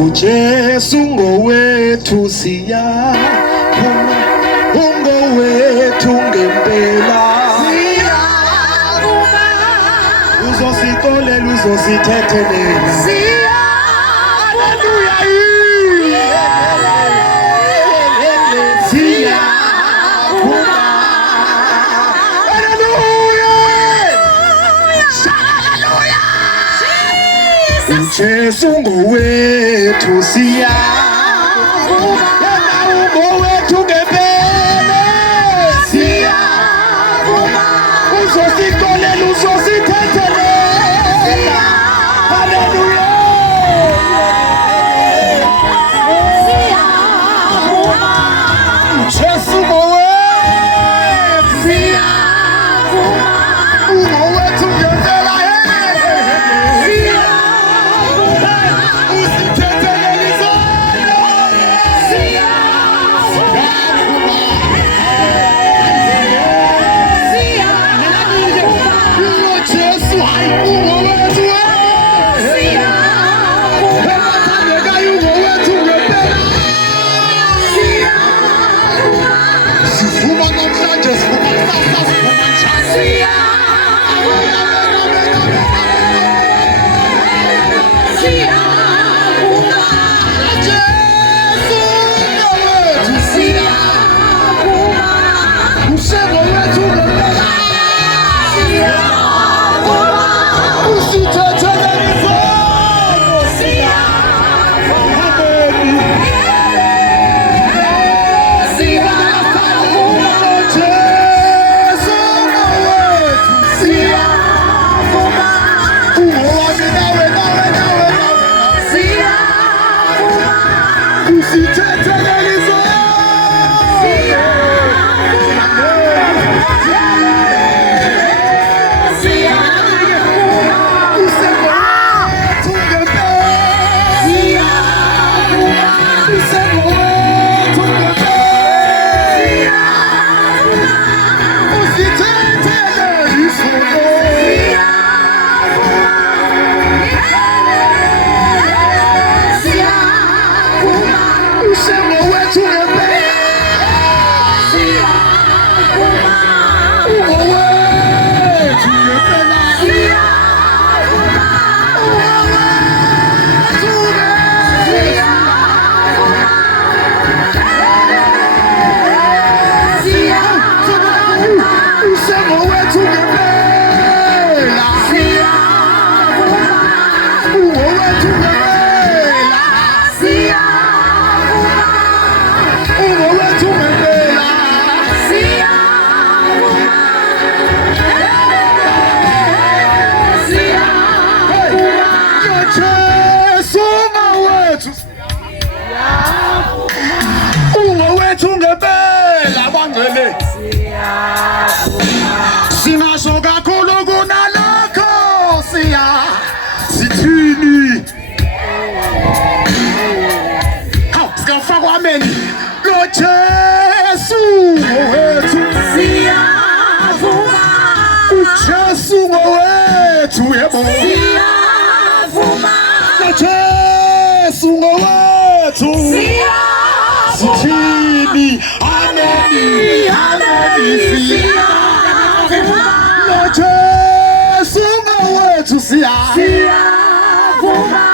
uJesu ngowethu siyaphuma, ungowethu ngempela siyaphuma, uzosixolela uzosithethelela haleluya siyaphuma haleluya haleluya uJesu ngowethu siyaphuma, ungowethu ngempela siyaphuma, uzosixolela uzosithethelela haleluya siyaphuma, uJesu ngowethu siyaphuma, ungowethu ngempela singasho kakhulu kunalokho sithini sikafakwa ameni lo Jesu ngowethu siyavuma, uJesu ngowethu yebo siyavuma, lo Jesu ngowethu sithini ameni lo Jesu ngowethu siyavuma,